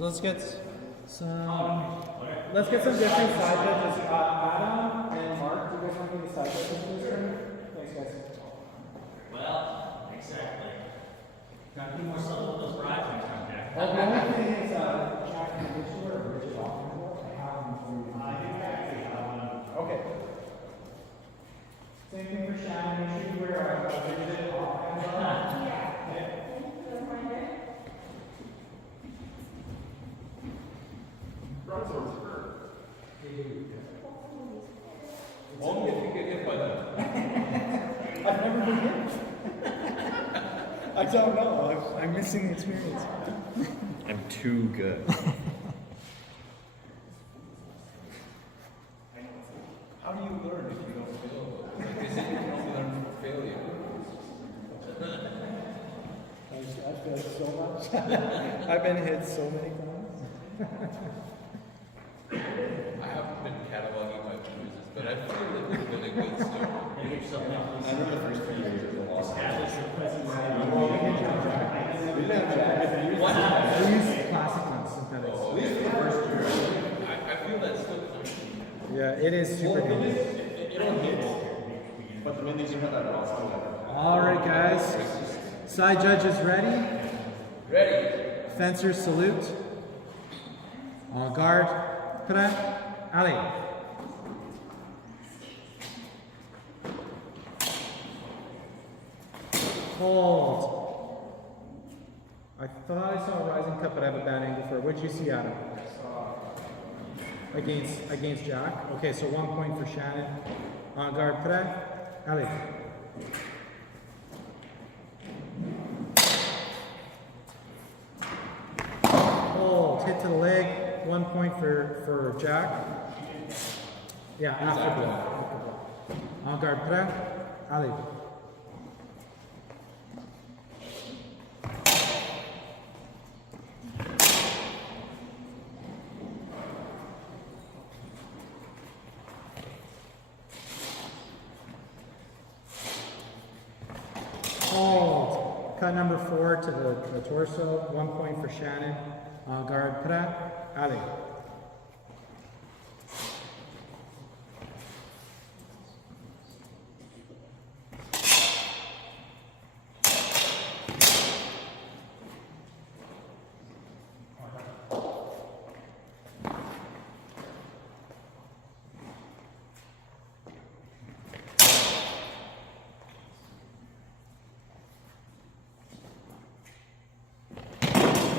So let's get some different side judges. Adam and Mark, do you guys want to be the side judges for this tournament? Thanks, guys. Well, exactly. Got to be more subtle with those brides when you come back. Well, the only thing is, Jack and Richard or Richard Offenville, I have them for you. Okay. Same thing for Shannon. Make sure you wear Richard Offenville. Only if you get hit by them. I've never been hit. I don't know. I'm missing the experience. I'm too good. How do you learn if you don't fail? Like they say you can only learn from failure. I've failed so much. I've been hit so many times. I haven't been cataloging my bruises, but I feel like it's been a good start. Get yourself down. I remember the first 3 years of the loss. Establish your presence. We use classic ones, synthetics. At least for the first year. I feel that's still clean. Yeah, it is super good. It don't hit. But the minis are not that awesome. All right, guys. Side judges ready? Ready. Fencers salute. En garde. Prêt? Allez. Hold. I thought I saw a rising cut, but I have a bad angle for it. What'd you see, Adam? Against Jack. Okay, so 1 point for Shannon. En garde, prêt? Allez. Hold. Hit to the leg. 1 point for Jack. Yeah, after blow. En garde, prêt? Allez. Hold. Cut number 4 to the torso. 1 point for Shannon. En garde, prêt? Allez.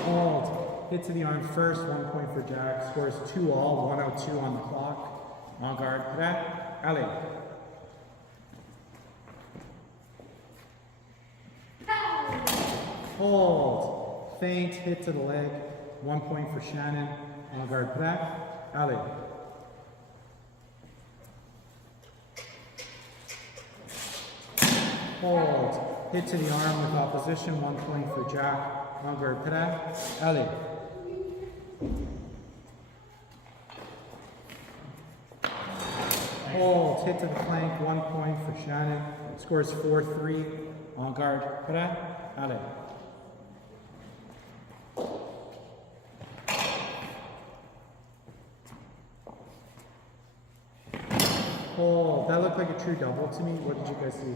Hold. Hit to the arm first, 1 point for Jack. Scores 2-all, 102 on the clock. En garde, prêt? Allez. Hold. Feint, hit to the leg. 1 point for Shannon. En garde, prêt? Allez. Hold. Hit to the arm with opposition. 1 point for Jack. En garde, prêt? Allez. Hold. Hit to the flank. 1 point for Shannon. Scores 4-3. En garde, prêt? Allez. Hold. That looked like a true double to me. What did you guys see?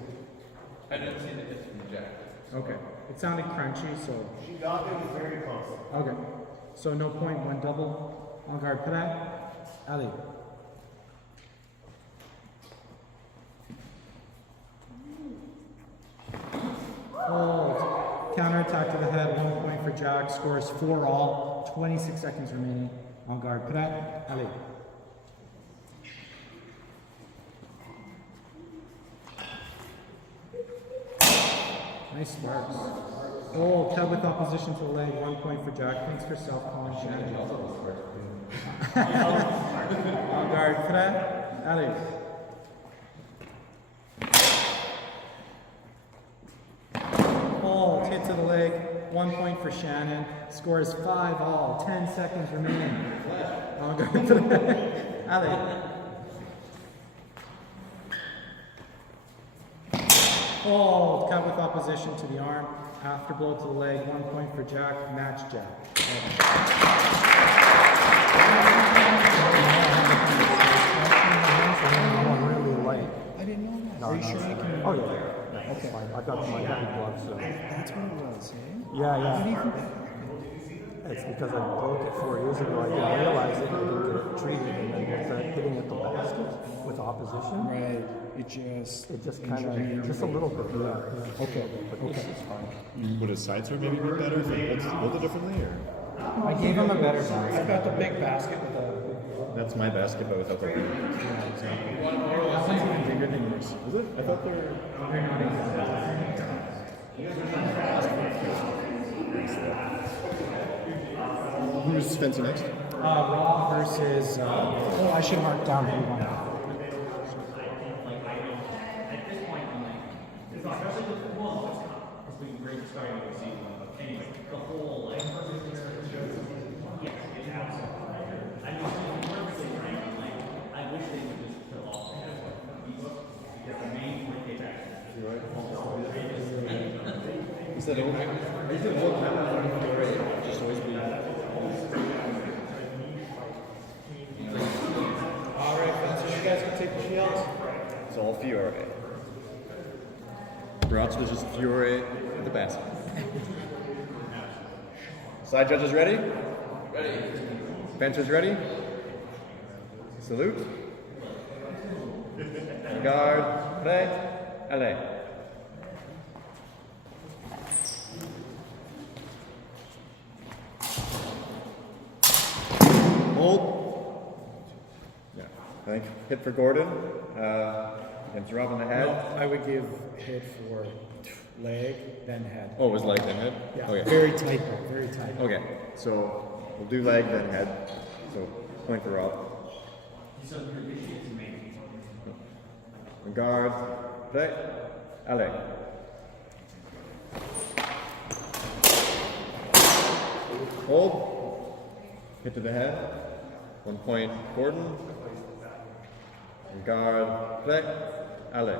I didn't see the hits from Jack. Okay. It sounded crunchy, so. She got it very close. Okay. So no point, 1 double. En garde, prêt? Allez. Hold. Counterattack to the head, 1 point for Jack. Scores 4-all. 26 seconds remaining. En garde, prêt? Allez. Nice sparks. Oh, tug with opposition to the leg. 1 point for Jack. Thanks for self-calling Shannon. En garde, prêt? Allez. Hold. Hit to the leg. 1 point for Shannon. Scores 5-all. 10 seconds remaining. En garde, prêt? Allez. Hold. Cut with opposition to the arm. After blow to the leg, 1 point for Jack, match Jack. Really light. I didn't know that. No, Are you no, sure you can? Oh yeah, yeah. That's fine. I've got my heavy gloves. So. That's what it was, eh? Yeah, How do you yeah. think that? It's because I broke it 4 years ago. I didn't realize it. I didn't get it treated, and then with hitting at the basket with opposition, Right. It just kind of just a little bit. Yeah. Okay. But Okay. it's fine. Would a side serve maybe be better if he holds it differently, or? I gave him a better chance. I've got the big basket with the. That's my basket, but without the ring. That one's even bigger than yours. Is it? I thought they're. Who's fencing next? Rob versus, oh, I should mark down who won. At this point, I'm like, especially with the wall, it's been great starting the season. Anyway, the whole, like, yes, it's absolutely. I mean, it's perfectly right. I'm like, I wish they would just fill off because the main point they've actually. Is that over? Is it all time? Just always be. All right, fencers, you guys can take the shields. It's all Fiore. Brouts was just Fiore with the basket. Side judges ready? Ready. Fencers ready? Salute. Guard. Prêt. Allez. Hold. Yeah. I think hit for Gordon. Against Rob on the head. I would give hit for leg, then head. Oh, it was leg then head? Yeah, Okay. very tight though, very tight. Okay. So we'll do leg then head. So point for Rob. So your issue is maybe. Guard. Prêt. Allez. Hold. Hit to the head. 1 point Gordon. Guard. Prêt. Allez.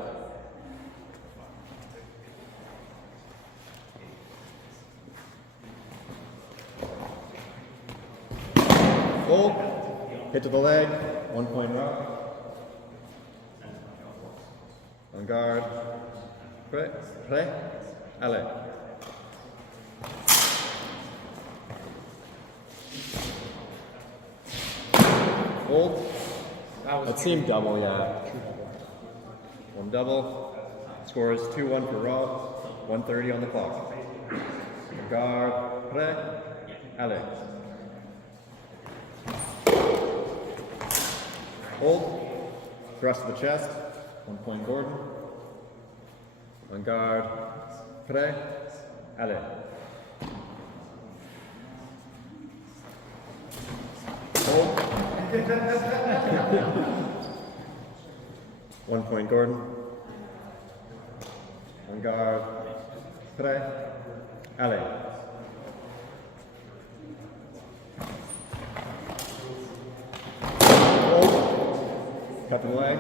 Hold. Hit to the leg. 1 point Rob. On guard. Prêt. Prêt. Allez. Hold. That seemed double, yeah. One double. Score is 2-1 for Rob. 1:30 on the clock. Guard. Prêt. Allez. Hold. Thrust to the chest. 1 point Gordon. On guard. Prêt. Allez. Hold. 1 point Gordon. On guard. Prêt. Allez. Hold. Cut the leg.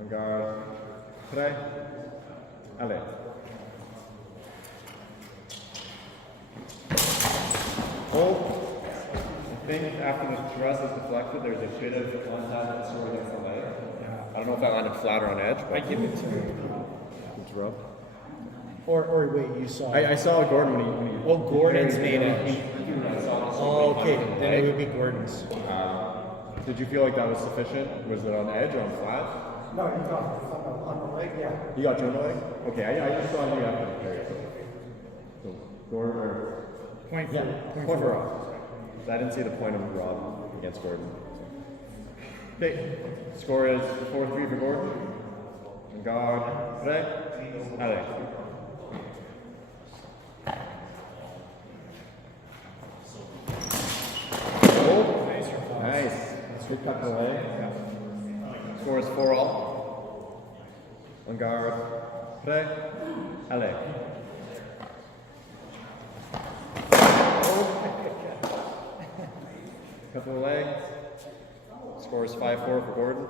On guard. Prêt. Allez. Hold. I think after the thrust is deflected, there's a bit of contact sort of against the leg. I don't know if that landed flat or on edge, but I give it to it's rub. or wait, you saw. I saw Gordon when he Oh, Gordon's made it. I saw Oh, okay, then it would be Gordon's. Did you feel like that was sufficient? Was it on edge or on flat? No, you got on the leg. Yeah. You got your leg? Okay, I just saw you after the carry. So, Gordon or Point for, yeah, point point for for Rob. I didn't see the point of Rob against Gordon. Okay, score is 4-3 for Gordon. And guard, prêt, allez. Hold. Nice. Good cut away. Score is 4-all. On guard, prêt, allez. Couple of leg. Score is 5-4 for Gordon.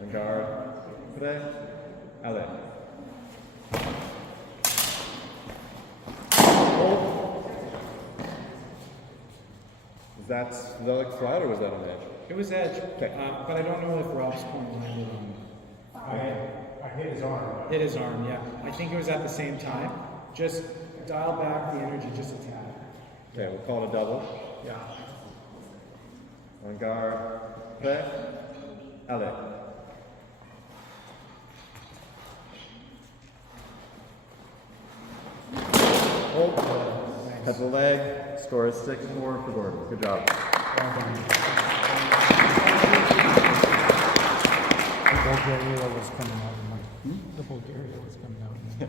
On guard. Prêt. allez. Is that like flat or was that on edge? It was edge, Okay. but I don't know if Rob's point landed on. I hit his arm. Hit his arm, yeah. I think it was at the same time. Just dial back the energy just a tad. Okay, we'll call it a double. Yeah. En garde, prêt, allez. Oh, Cut the leg, score is 6-4 for Gordon. Good job. Bulgaria was coming out in my. The Bulgaria was coming out in my.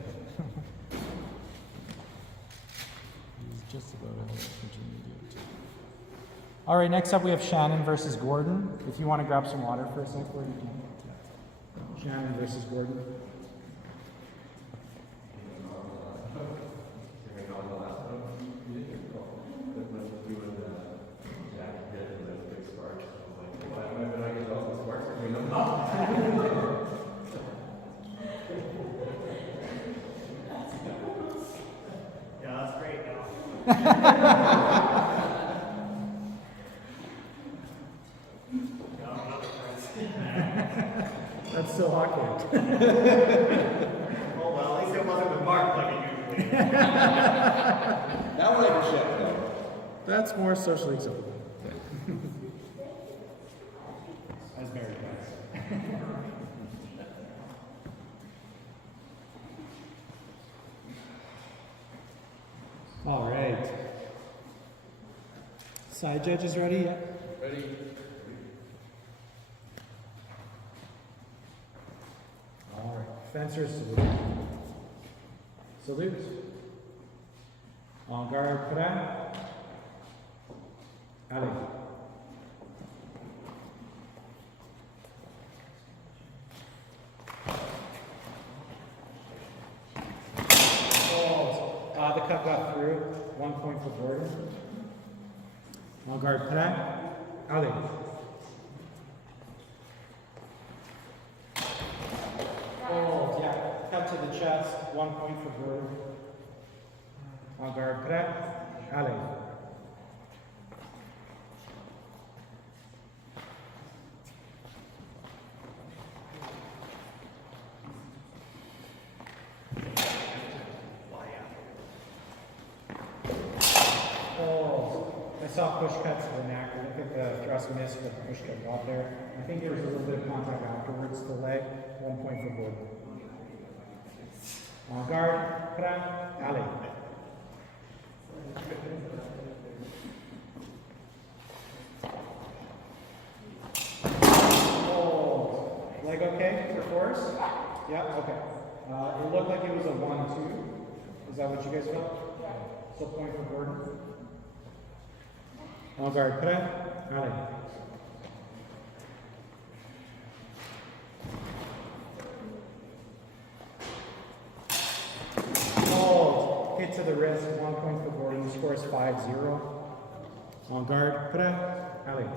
He's just about at intermediate. All right, next up we have Shannon versus Gordon. If you want to grab some water for a sec, where you can. Shannon versus Gordon. Yeah, that's great now. That's so awkward. Oh well, at least it wasn't with Mark like it usually is. Now we're like a chef, though. That's more socially acceptable. As married guys. All right. Side judges ready? Yeah. Ready? All right. Fencers salute. Salute. En garde, prêt. Allez. The cut got through. 1 point for Gordon. En garde, prêt. Allez. Oh, yeah. Cut to the chest. 1 point for Gordon. En garde, prêt. Allez. Oh, I saw push cuts to the neck. I think the thrust missed, but the push cut got there. I think there was a little bit of contact afterwards to the leg. 1 point for Gordon. En garde, prêt, allez. Oh, leg okay for force? Yeah, okay. It looked like it was a 1-2. Is that what you guys felt? So point for Gordon. En garde, prêt, allez. Oh, hit to the wrist, 1 point for Gordon. The score is 5-0. En garde, prêt, allez.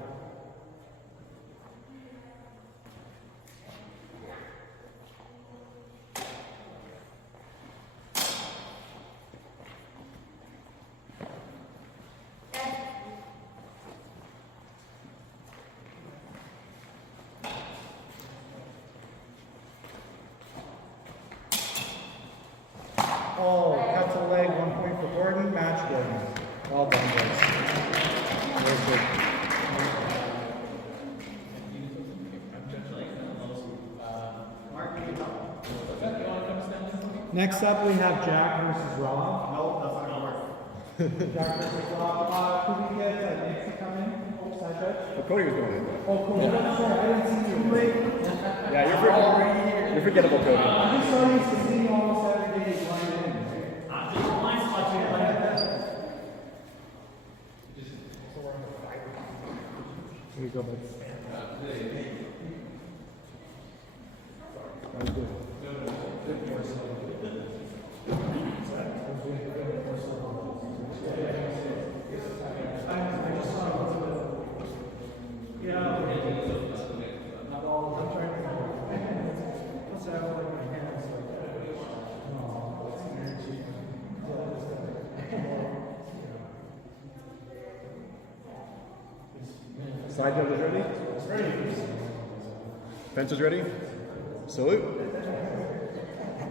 Oh, cut to the leg, 1 point for Gordon. Match Gordon. Well done, guys. Very good. Next up, we have Jack versus Rob. No, that's not gonna work. Jack versus Rob. Could we get Nick to come in? Side judge? Well, Cody was going in there. Oh, cool. Sorry, I didn't see you. Wait. Yeah, you're forgettable, Cody. I'm just so used to seeing you almost every day blind in. I'm just blind spot you like Here you go, bud. Yeah. Not all. I'm trying to. What's that like my hand? Side judges ready? Fencers ready? Salute.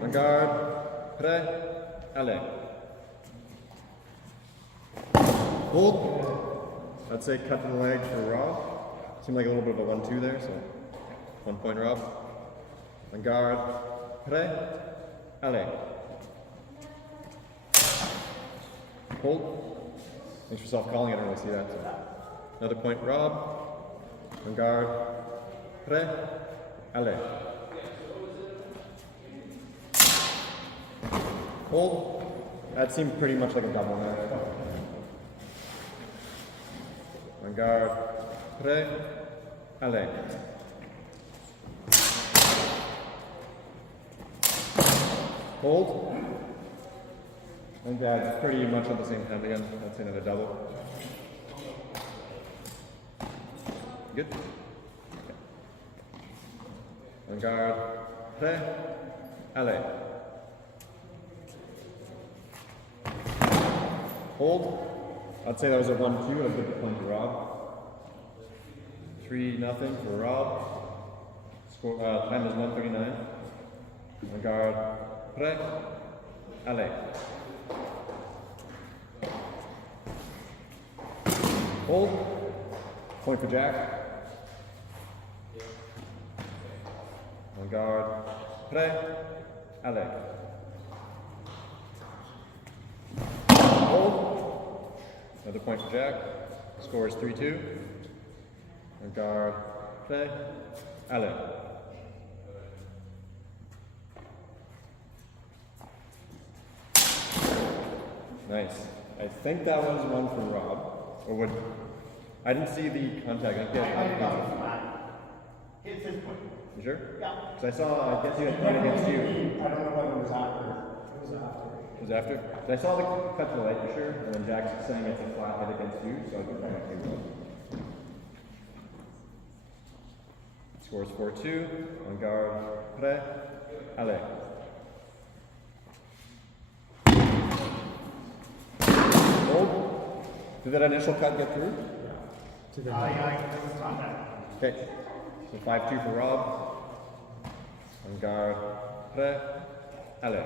En garde. Prêt. Allez. Hold. I'd say cut to the leg for Rob. Seemed like a little bit of a 1-2 there, so 1 point Rob. En garde. Prêt. Allez. Hold. Thanks for self-calling, I didn't really see that. So. Another point Rob. En garde. Prêt. Allez. Hold. That seemed pretty much like a double now. En garde. Prêt. Allez. Hold. I think that's pretty much at the same time again. That's another double. Good. En garde. Prêt. Allez. Hold. I'd say that was a 1-2 and a good point to Rob. 3-0 for Rob. Score, time is 1:39. En garde. Prêt. Allez. Hold. Point for Jack. En garde. Prêt. Allez. Hold. Another point for Jack. Score is 3-2. En garde. Prêt. Allez. Nice. I think that was one for Rob. Or would I didn't see the contact. I Hits his point. You sure? Yeah. Because I saw, I guess you had point against you. I don't know whether it was after. It was after. It was after? I saw the cut to the light for sure, and then Jack's saying it's a flat hit against you, so I was like, okay, well. Scores 4-2. En garde. Prêt. Allez. Hold. Did that initial cut get through? To the Yeah, it was contact. Okay. So 5-2 for Rob. En garde. Prêt. Allez.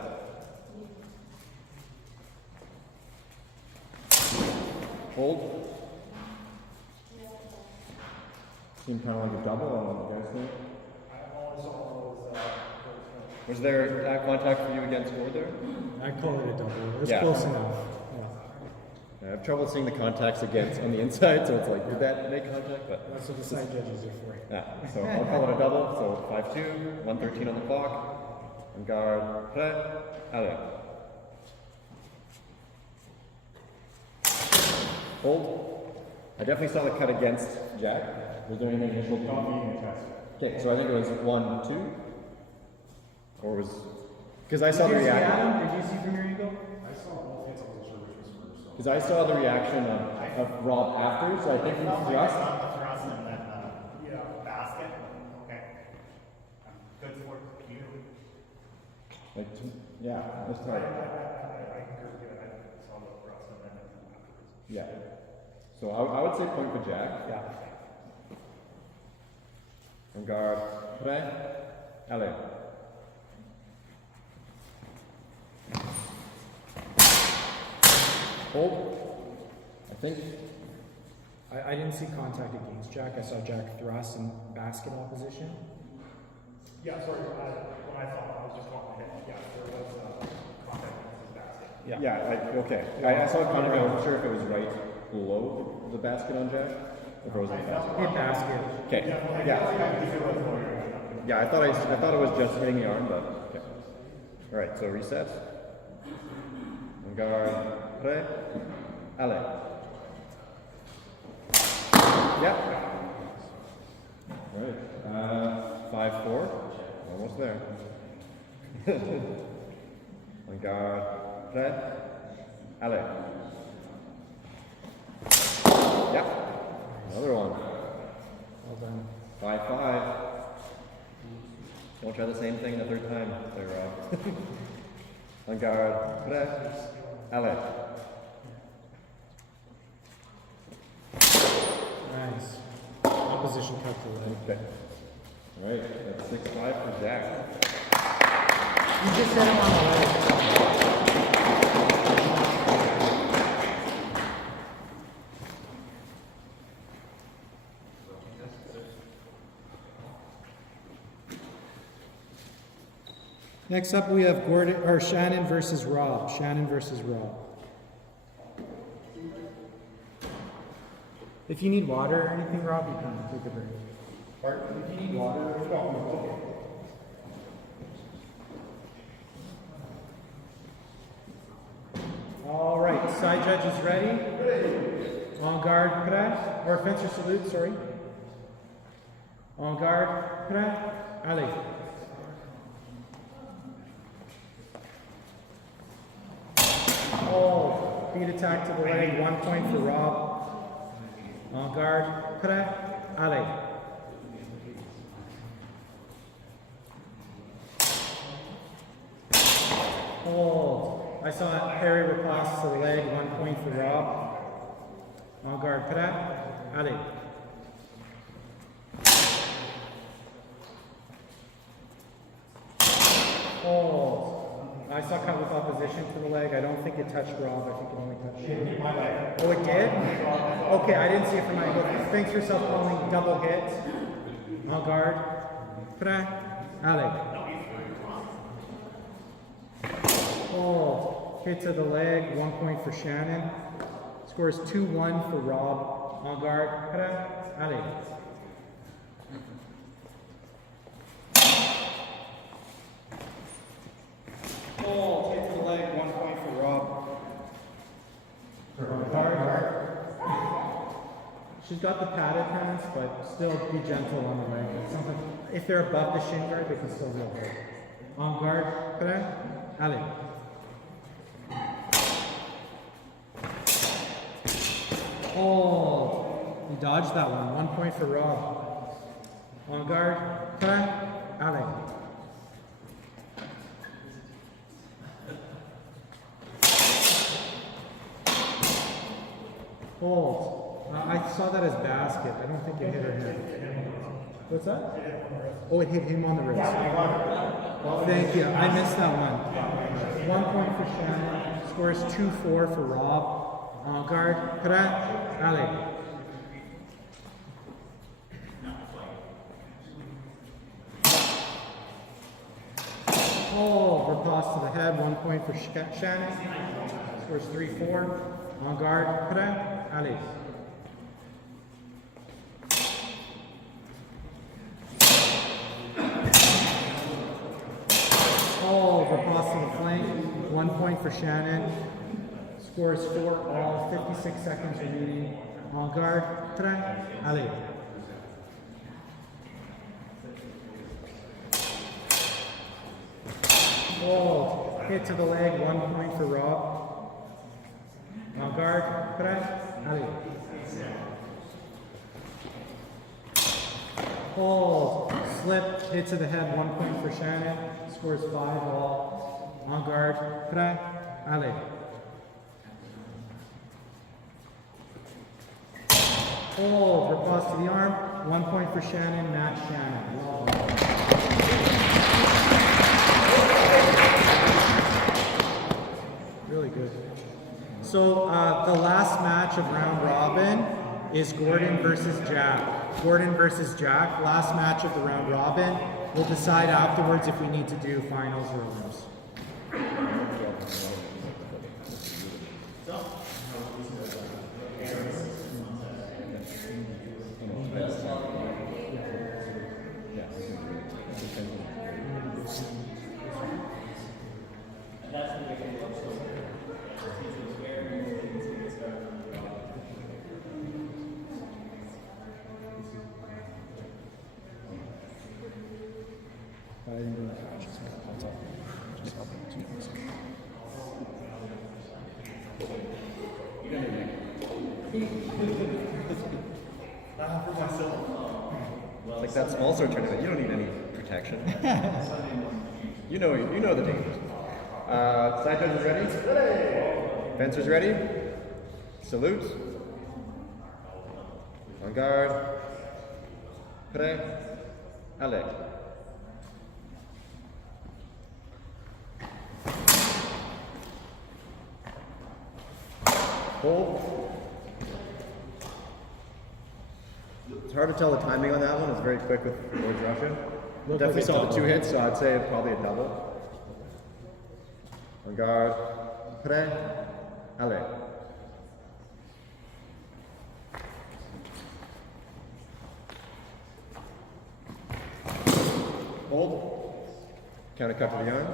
Hold. Seemed kind of like a double. I don't know what you guys think. Was there eye contact for you against Gord there? I call it a double. It was Yeah. close enough. I have trouble seeing the contacts against on the inside, so it's like, did that make contact? But That's what the side judges are for. yeah, so I'll call it a double. So 5-2, 1:13 on the clock. En garde. Prêt. Allez. Hold. I definitely saw the cut against Jack. Was there any initial coffee in the chest? Okay, so I think it was 1-2, or was because I saw the reaction. Adam, did you see from your angle? I saw both hits. I wasn't sure which was first. Because I saw the reaction of Rob after, so I think he thrust. The thrust and then basket. Okay. Good sport. You. Like, yeah, that's right. I concur with you. I saw the thrust and then afterwards. Yeah. So I would say point for Jack. Yeah. En garde. Prêt. Allez. Hold. I think. I didn't see contact against Jack. I saw Jack thrust and basket opposition. Yeah, sorry. When I saw it, I was just walking ahead. Yeah, there was contact against his basket. Yeah. Okay. I saw it kind of. I wasn't sure if it was right below the basket on Jack, or if it was on the basket. Hit basket. Okay. Yeah. Yeah. I thought it was just hitting the arm, but okay. All right. So reset. En garde. Prêt. Allez. Yeah. All right. 5-4. Almost there. En garde. Prêt. Allez. Yeah. Another one. Well done. 5-5. Don't try the same thing the third time there, Rob. En garde. Prêt. Allez. Nice. opposition cut the leg. Okay. All right, that's 6-5 for Jack. You just hit him on the leg. Next up, we have Shannon versus Rob. Shannon versus Rob. If you need water or anything, Rob, you can take a break. Pardon? If you need water, all right, side judges ready? En garde, prêt? Or fencer salute, sorry. En garde, prêt? Allez. Oh, feet attack to the leg, 1 point for Rob. En garde, prêt? Allez. Hold. I saw that parry riposte to the leg, 1 point for Rob. En garde, prêt? Allez. Hold. I saw cut with opposition to the leg. I don't think it touched Rob. I think it only touched you. Oh, it did? Okay, I didn't see it from my angle. Thanks for self-calling double hit. En garde. Prêt? Allez. Hold. Hit to the leg. 1 point for Shannon. Scores 2-1 for Rob. En garde. Prêt? Allez. Hold. Hit to the leg. 1 point for Rob. Hard. She's got the padded hands, but still be gentle on the leg. If they're above the shin guard, they can still real hurt. En garde. Prêt? Allez. Oh, he dodged that one. 1 point for Rob. En garde. Prêt? Allez. Hold. I saw that as basket. I don't think it hit her head. What's that? Oh, it hit him on the wrist. Thank you. I missed that one. 1 point for Shannon. Scores 2-4 for Rob. En garde. Prêt? Allez. Oh, riposte to the head. 1 point for Shannon. Scores 3-4. En garde. Prêt? Allez. Oh, riposte to the flank. 1 point for Shannon. Scores 4-all. 56 seconds remaining. En garde. Prêt? Allez. Hold. Hit to the leg. 1 point for Rob. En garde. Prêt? Allez. Hold. Slip. Hit to the head. 1 point for Shannon. Scores 5-all. En garde. Prêt? Allez. Hold. Riposte to the arm. 1 point for Shannon. Match Shannon. Well done. Really good. So the last match of round robin is Gordon versus Jack. Gordon versus Jack. Last match of the round robin. We'll decide afterwards if we need to do finals or winners. Like that small sword tournament, you don't need any protection. you know the dangers. Side judges ready? Fencers ready? Salute. En garde. prêt, allez. Hold. It's hard to tell the timing on that one. It's very quick with Gord's Russia. Definitely saw the 2 hits, so I'd say probably a double. En garde, prêt, allez. Hold. Counter cut to the yarn.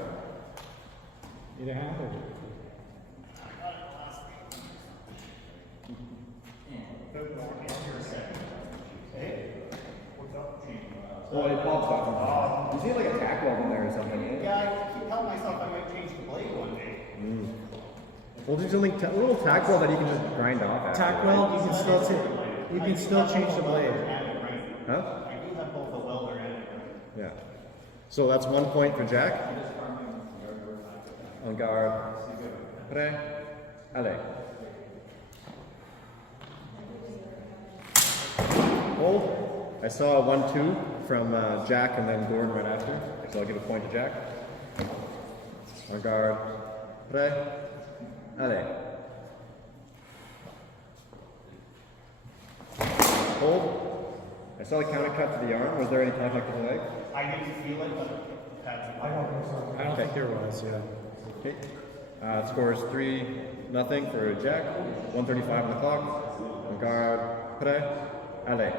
Either hand or Oh, it pops off. You see like a tack weld in there or something. Yeah, I keep telling myself I might change the blade one day. Well, there's a little tack weld that you can just grind off after. tack weld. You can still change the blade. Huh? I do have both a welder and a Yeah. So that's 1 point for Jack. En garde, prêt, allez. Hold. I saw a 1-2 from Jack and then Gord right after, so I'll give a point to Jack. En garde, prêt, allez. Hold. I saw the counter cut to the arm. Was there any contact with the leg? I didn't feel it, but that's I don't think there was. Yeah. Okay. Score is 3-0 for Jack. 1:35 on the clock. En garde, prêt, allez.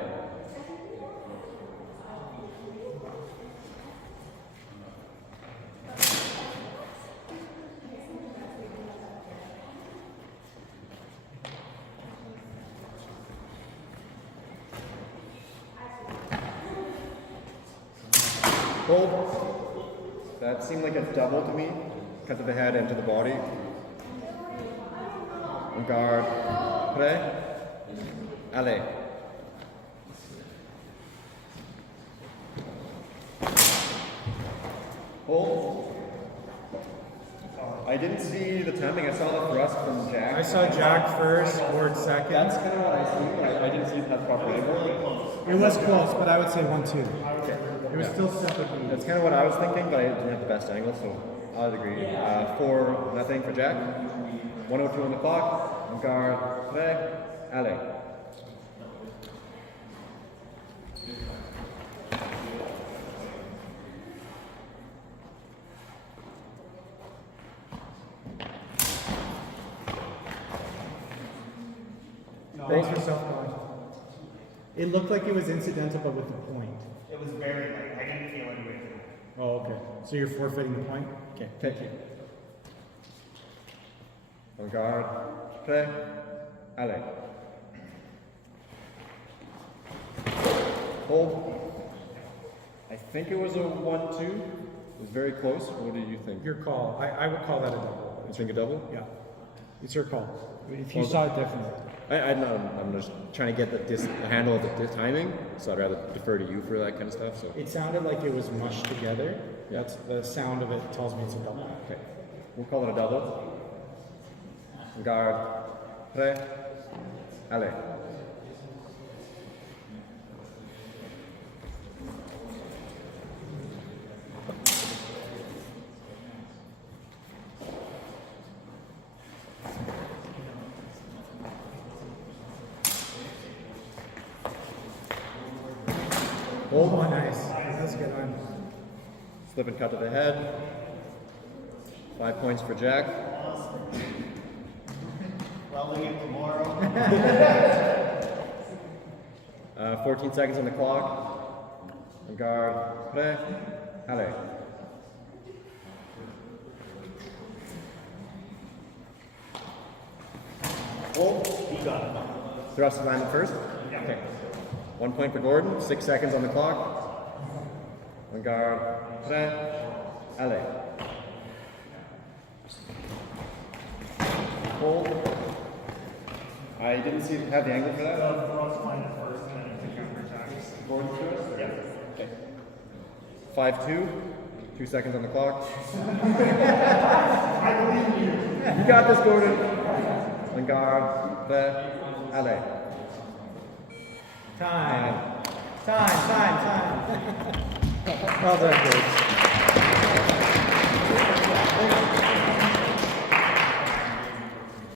Hold. That seemed like a double to me. Cut to the head and to the body. En garde, prêt, allez. Hold. I didn't see the timing. I saw the thrust from Jack. I saw Jack first, Gord second. That's kind of what I see. I didn't see that proper angle. It was close, but I would say 1-2. It was still separate beats. That's kind of what I was thinking, but I didn't have the best angle, so I'd agree. 4-0 for Jack. 1:02 on the clock. En garde, prêt, allez. Thanks for self-knowledge. It looked like it was incidental, but with the point. It was very light. I didn't feel anything. Oh, okay. So you're forfeiting the point? Okay, thank you. En garde, prêt, allez. Hold. I think it was a 1-2. It was very close. What do you think? Your call. I would call that a double. You think a double? Yeah. It's your call. If you saw it differently. I know. I'm just trying to get the handle of the timing, so I'd rather defer to you for that kind of stuff. So It sounded like it was mushed together. That's the sound of it tells me it's a double. okay, we'll call it a double. En garde, prêt, allez. Oh, nice. That's good on. Slip and cut to the head. 5 points for Jack. Welding it tomorrow. 14 seconds on the clock. En garde, prêt, allez. Hold. You got it. Thrust alignment first? Okay. 1 point for Gordon, 6 seconds on the clock. En garde, prêt, allez. Hold. I didn't have the angle for that. Let's find it first and then it's a counterattack. Gordon's thrust? Yeah. Okay. 5-2, 2 seconds on the clock. I believe you. You got this, Gordon. En garde, prêt, allez. Time. Time. Well done, Gord.